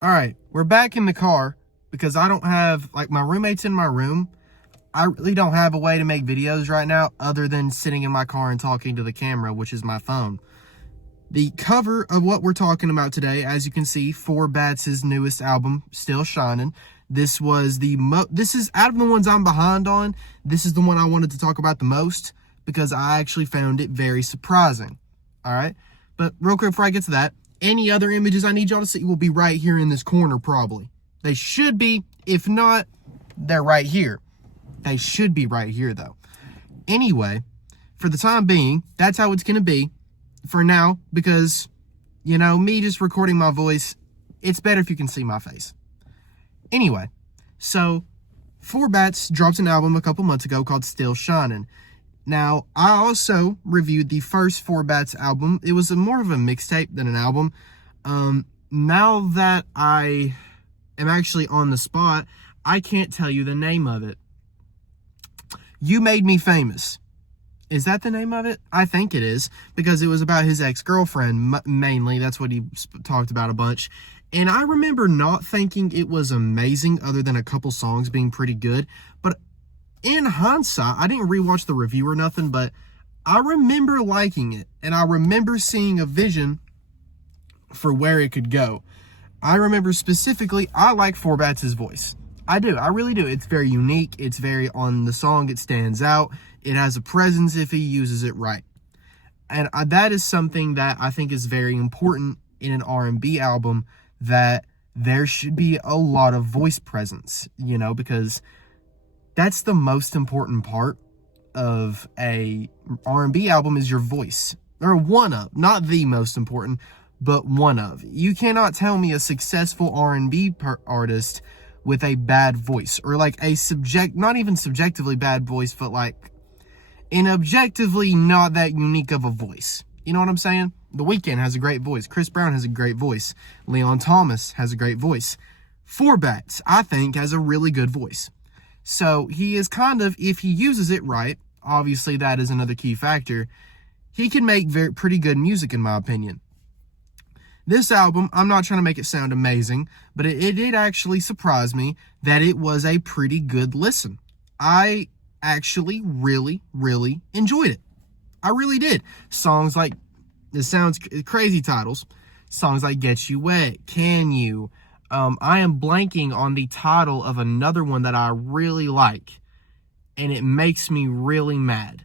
All right, we're back in the car because I don't have, like, my roommate's in my room. I really don't have a way to make videos right now other than sitting in my car and talking to the camera, which is my phone. The cover of what we're talking about today, as you can see, 4Bats' newest album, Still Shinin'. This was this is, out of the ones I'm behind on, this is the one I wanted to talk about the most because I actually found it very surprising. All right, but real quick before I get to that, any other images I need y'all to see will be right here in this corner probably. They should be. If not, they're right here. They should be right here though. Anyway, for the time being, that's how it's going to be for now because, you know, me just recording my voice, it's better if you can see my face. Anyway, so 4Bats dropped an album a couple months ago called Still Shinin'. Now, I also reviewed the first 4Bats album. It was more of a mixtape than an album. Now that I am actually on the spot, I can't tell you the name of it. You Made Me Famous. Is that the name of it? I think it is, because it was about his ex-girlfriend, mainly. That's what he talked about a bunch. And I remember not thinking it was amazing other than a couple songs being pretty good. But in hindsight, I didn't rewatch the review or nothing, but I remember liking it. And I remember seeing a vision for where it could go. I remember specifically, I like 4Bats' voice. I do. I really do. It's very unique. It's very on the song. It stands out. It has a presence if he uses it right. And that is something that I think is very important in an R&B album, that there should be a lot of voice presence, you know, because that's the most important part of a R&B album is your voice. Or one of, not the most important, but one of. You cannot tell me a successful R&B artist with a bad voice, or like a not even subjectively bad voice, but like an objectively not that unique of a voice. You know what I'm saying? The Weeknd has a great voice. Chris Brown has a great voice. Leon Thomas has a great voice. 4Bats, I think, has a really good voice. So he is kind of, if he uses it right, obviously that is another key factor, he can make pretty good music in my opinion. This album, I'm not trying to make it sound amazing, but it did actually surprise me that it was a pretty good listen. I actually really, really enjoyed it. I really did. Songs like, this sounds crazy titles, songs like Get You Wet, Can You, I am blanking on the title of another one that I really like, and it makes me really mad.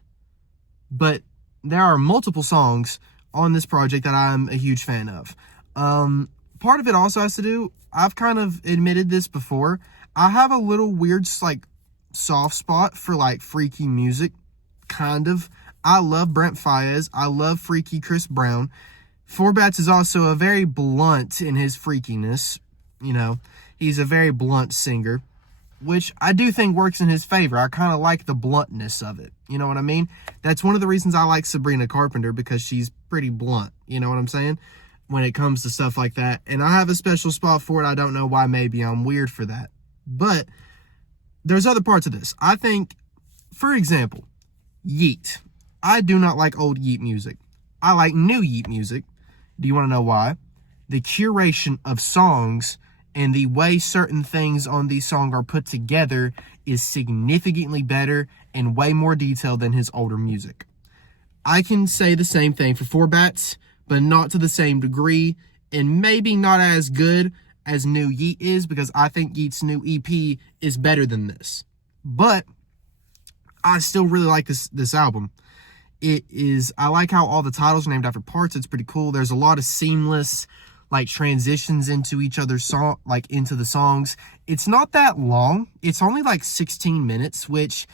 But there are multiple songs on this project that I'm a huge fan of. Part of it also has to do, I've kind of admitted this before, I have a little weird, like, soft spot for, like, freaky music, kind of. I love Brent Faiyaz. I love freaky Chris Brown. 4Bats is also a very blunt in his freakiness. You know, he's a very blunt singer, which I do think works in his favor. I kind of like the bluntness of it. You know what I mean? That's one of the reasons I like Sabrina Carpenter, because she's pretty blunt. You know what I'm saying? When it comes to stuff like that. And I have a special spot for it. I don't know why. Maybe I'm weird for that. But there's other parts of this. I think, for example, Yeet. I do not like old Yeet music. I like new Yeet music. Do you want to know why? The curation of songs and the way certain things on these songs are put together is significantly better and way more detailed than his older music. I can say the same thing for 4Bats, but not to the same degree, and maybe not as good as new Yeet is, because I think Yeet's new EP is better than this. But I still really like this album. It is, I like how all the titles are named after parts. It's pretty cool. There's a lot of seamless, like, transitions into each other's song, like, into the songs. It's not that long. It's only like 16 minutes, which,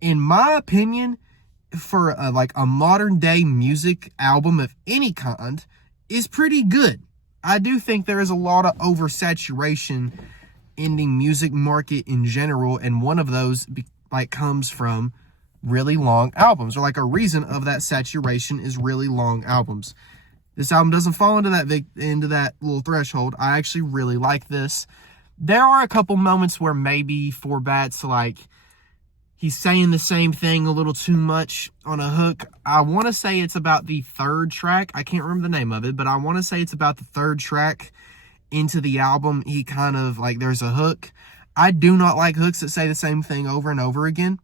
in my opinion, for like a modern day music album of any kind, is pretty good. I do think there is a lot of oversaturation in the music market in general, and one of those like comes from really long albums, or like a reason of that saturation is really long albums. This album doesn't fall into that little threshold. I actually really like this. There are a couple moments where maybe 4Bats, like, he's saying the same thing a little too much on a hook. I want to say it's about the third track. I can't remember the name of it, but I want to say it's about the third track. into the album, he kind of, like, there's a hook. I do not like hooks that say the same thing over and over again,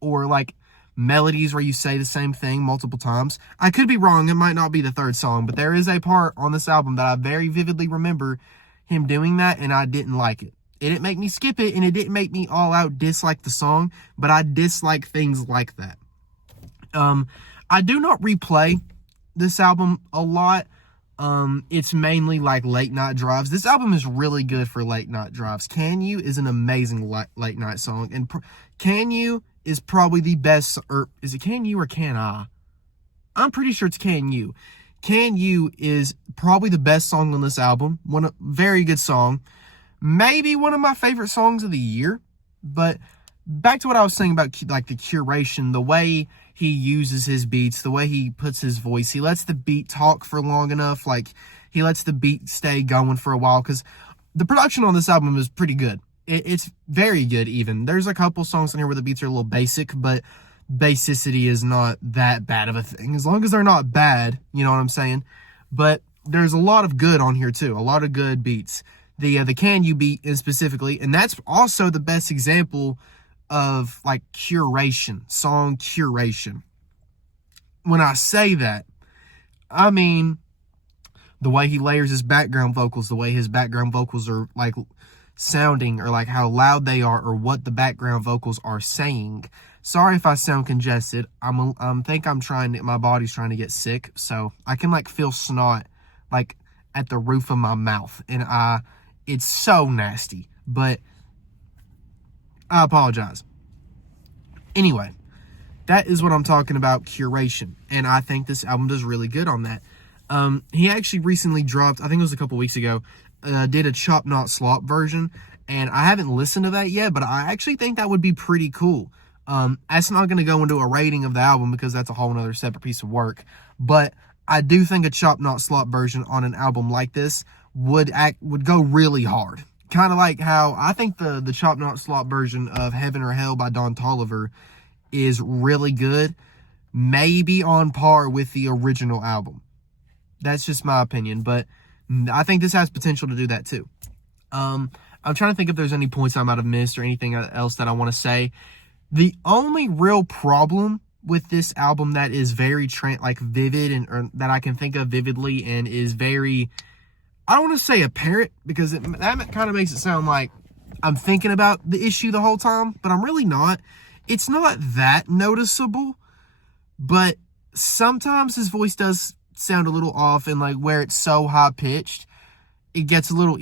or like melodies where you say the same thing multiple times. I could be wrong. It might not be the third song, but there is a part on this album that I very vividly remember him doing that, and I didn't like it. It didn't make me skip it, and it didn't make me all out dislike the song, but I dislike things like that. I do not replay this album a lot. It's mainly like late night drives. This album is really good for late night drives. Can You is an amazing late night song, and Can You is probably the best, or is it Can You or Can I? I'm pretty sure it's Can You. Can You is probably the best song on this album. Very good song. Maybe one of my favorite songs of the year. But back to what I was saying about like the curation, the way he uses his beats, the way he puts his voice. He lets the beat talk for long enough. Like, he lets the beat stay going for a while, because the production on this album is pretty good. It's very good, even. There's a couple songs in here where the beats are a little basic, but basicity is not that bad of a thing. As long as they're not bad, you know what I'm saying? But there's a lot of good on here, too. A lot of good beats. The Can You beat is specifically, and that's also the best example of like curation, song curation. When I say that, I mean the way he layers his background vocals, the way his background vocals are like sounding, or like how loud they are, or what the background vocals are saying. Sorry if I sound congested. My body's trying to get sick, so I can like feel snot like at the roof of my mouth, and it's so nasty, but I apologize. Anyway, that is what I'm talking about, curation. And I think this album does really good on that. He actually recently dropped, I think it was a couple weeks ago, did a Chop Not Slop version. And I haven't listened to that yet, but I actually think that would be pretty cool. That's not going to go into a rating of the album, because that's a whole nother separate piece of work. But I do think a Chop Not Slop version on an album like this would go really hard. Kind of like how I think the Chop Not Slop version of Heaven or Hell by Don Toliver is really good. Maybe on par with the original album. That's just my opinion, but I think this has potential to do that too. I'm trying to think if there's any points I might have missed or anything else that I want to say. The only real problem with this album that is very vivid, or that I can think of vividly and is very, I don't want to say apparent, because that kind of makes it sound like I'm thinking about the issue the whole time, but I'm really not. It's not that noticeable, but sometimes his voice does sound a little off, and like where it's so high pitched, it gets a little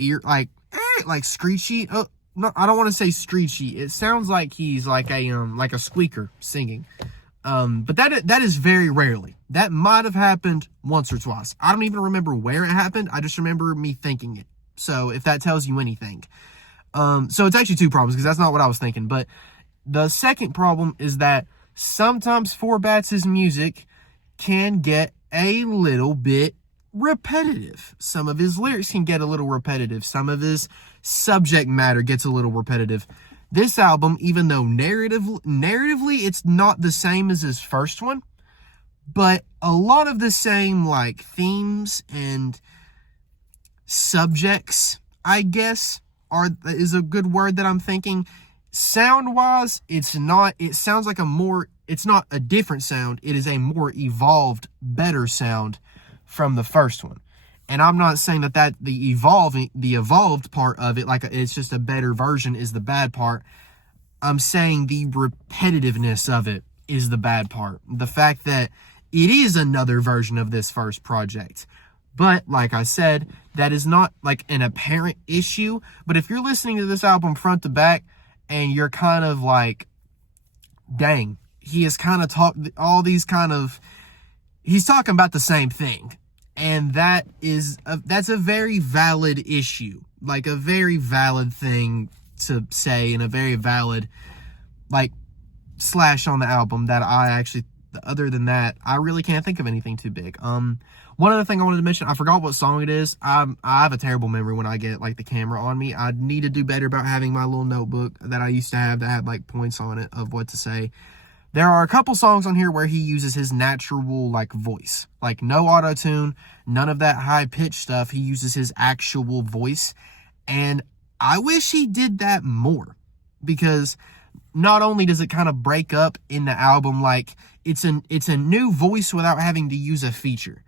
like screechy. Oh, no, I don't want to say screechy. It sounds like he's like a squeaker singing. But that is very rarely. That might have happened once or twice. I don't even remember where it happened. I just remember me thinking it. So if that tells you anything. So it's actually two problems, because that's not what I was thinking. But the second problem is that sometimes Forbats' music can get a little bit repetitive. Some of his lyrics can get a little repetitive. Some of his subject matter gets a little repetitive. This album, even though narratively it's not the same as his first one, but a lot of the same like themes and subjects, I guess, is a good word that I'm thinking. Sound-wise, it's not a different sound. It is a more evolved, better sound from the first one. And I'm not saying that the evolved part of it, like it's just a better version, is the bad part. I'm saying the repetitiveness of it is the bad part. The fact that it is another version of this first project. But like I said, that is not like an apparent issue. But if you're listening to this album front to back, and you're kind of like, dang, he has kind of talked all these he's talking about the same thing. And that's a very valid issue, like a very valid thing to say, and a very valid, like, slash on the album that other than that, I really can't think of anything too big. One other thing I wanted to mention, I forgot what song it is. I have a terrible memory when I get like the camera on me. I need to do better about having my little notebook that I used to have that had like points on it of what to say. There are a couple songs on here where he uses his natural like voice, like no auto-tune, none of that high-pitched stuff. He uses his actual voice, and I wish he did that more, because not only does it kind of break up in the album, like it's a new voice without having to use a feature,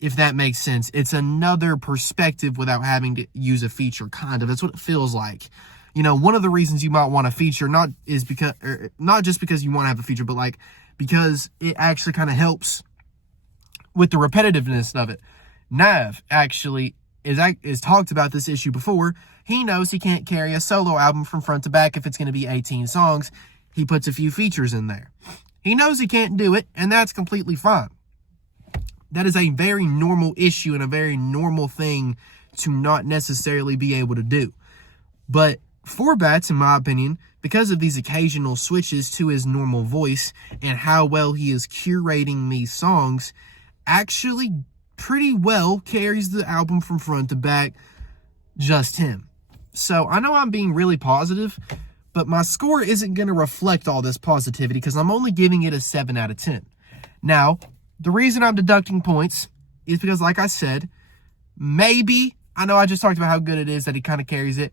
if that makes sense. It's another perspective without having to use a feature, kind of. That's what it feels like. You know, one of the reasons you might want a feature, not just because you want to have a feature, but like because it actually kind of helps with the repetitiveness of it. Nav actually is talked about this issue before. He knows he can't carry a solo album from front to back if it's going to be 18 songs. He puts a few features in there. He knows he can't do it, and that's completely fine. That is a very normal issue and a very normal thing to not necessarily be able to do. But Forbats, in my opinion, because of these occasional switches to his normal voice and how well he is curating these songs, actually pretty well carries the album from front to back, just him. So I know I'm being really positive, but my score isn't going to reflect all this positivity because I'm only giving it a 7 out of 10. Now, the reason I'm deducting points is because, like I said, maybe, I know I just talked about how good it is that he kind of carries it.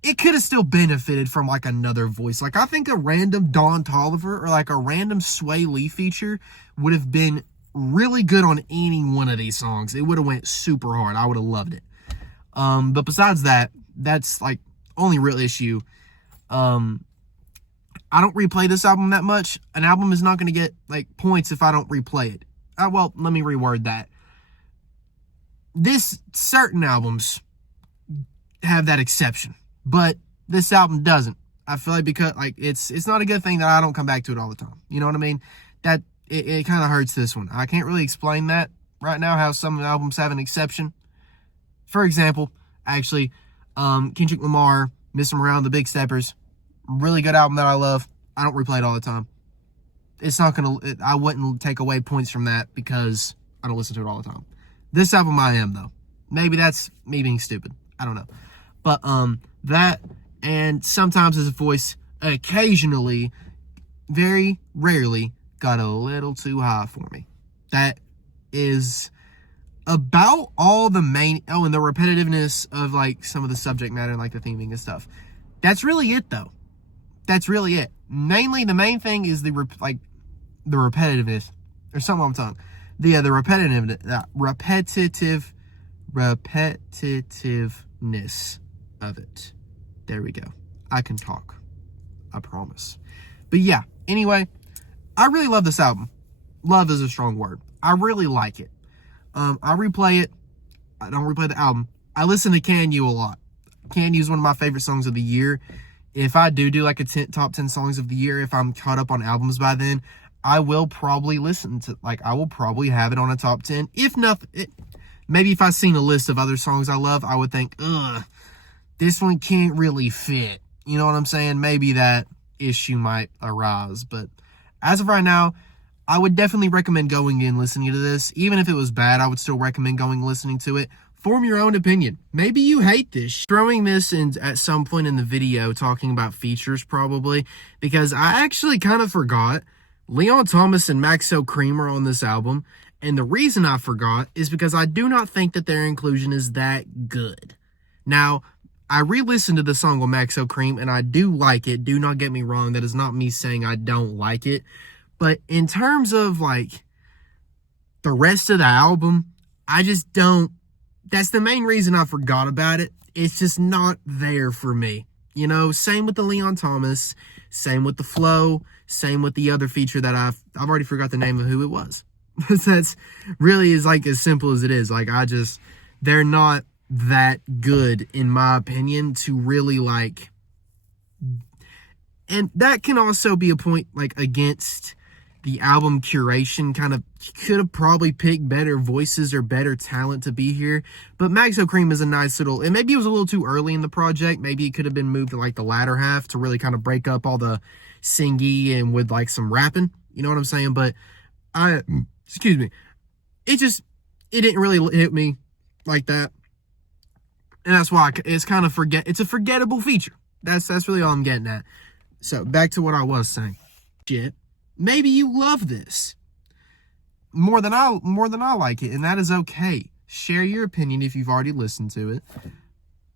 It could have still benefited from like another voice. Like I think a random Don Tolliver or like a random Sway Lee feature would have been really good on any one of these songs. It would have went super hard. I would have loved it. But besides that, that's like only real issue. I don't replay this album that much. An album is not going to get like points if I don't replay it. Well, let me reword that. This certain albums have that exception, but this album doesn't. I feel like because like it's not a good thing that I don't come back to it all the time. You know what I mean? That it kind of hurts this one. I can't really explain that right now, how some albums have an exception. For example, actually, Kendrick Lamar, Miss 'Em Around, The Big Steppers, really good album that I love. I don't replay it all the time. It's not gonna. I wouldn't take away points from that because I don't listen to it all the time. This album I am though. Maybe that's me being stupid. I don't know. But that and sometimes his voice occasionally, very rarely, got a little too high for me. That is about all the main. Oh, and the repetitiveness of like some of the subject matter and like the theming and stuff. That's really it though. That's really it. Mainly the main thing is the repetitiveness or something on my tongue. The repetitiveness of it. There we go. I can talk. I promise. But yeah, anyway, I really love this album. Love is a strong word. I really like it. I replay it. I don't replay the album. I listen to Can You a lot. Can You is one of my favorite songs of the year. If I do like a top 10 songs of the year, if I'm caught up on albums by then, I will probably listen to, like, I will probably have it on a top 10. If nothing, maybe if I've seen a list of other songs I love, I would think, this one can't really fit. You know what I'm saying? Maybe that issue might arise. But as of right now, I would definitely recommend going and listening to this. Even if it was bad, I would still recommend going and listening to it. Form your own opinion. Maybe you hate this. Throwing this in at some point in the video, talking about features probably, because I actually kind of forgot Leon Thomas and Maxo Cream are on this album. And the reason I forgot is because I do not think that their inclusion is that good. Now, I re-listened to the song with Maxo Cream and I do like it. Do not get me wrong. That is not me saying I don't like it. But in terms of like the rest of the album, I just don't. That's the main reason I forgot about it. It's just not there for me. You know, same with the Leon Thomas, same with the Flow, same with the other feature that I've already forgot the name of who it was. That's really is like as simple as it is. Like they're not that good in my opinion to really like. And that can also be a point like against the album curation. Kind of could have probably picked better voices or better talent to be here. But Maxo Cream is a nice little, and maybe it was a little too early in the project. Maybe it could have been moved to like the latter half to really kind of break up all the singy and with like some rapping. You know what I'm saying? But excuse me. It didn't really hit me like that. And that's why it's kind of it's a forgettable feature. That's really all I'm getting at. So back to what I was saying. Shit. Maybe you love this more than I like it, and that is okay. Share your opinion if you've already listened to it.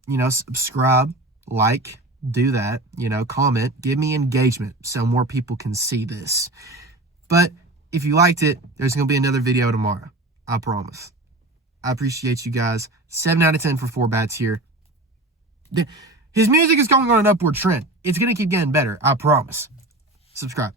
You know, subscribe, like, do that. You know, comment, give me engagement so more people can see this. But if you liked it, there's going to be another video tomorrow. I promise. I appreciate you guys. 7 out of 10 for 4 bats here. His music is going on an upward trend. It's going to keep getting better. I promise. Subscribe.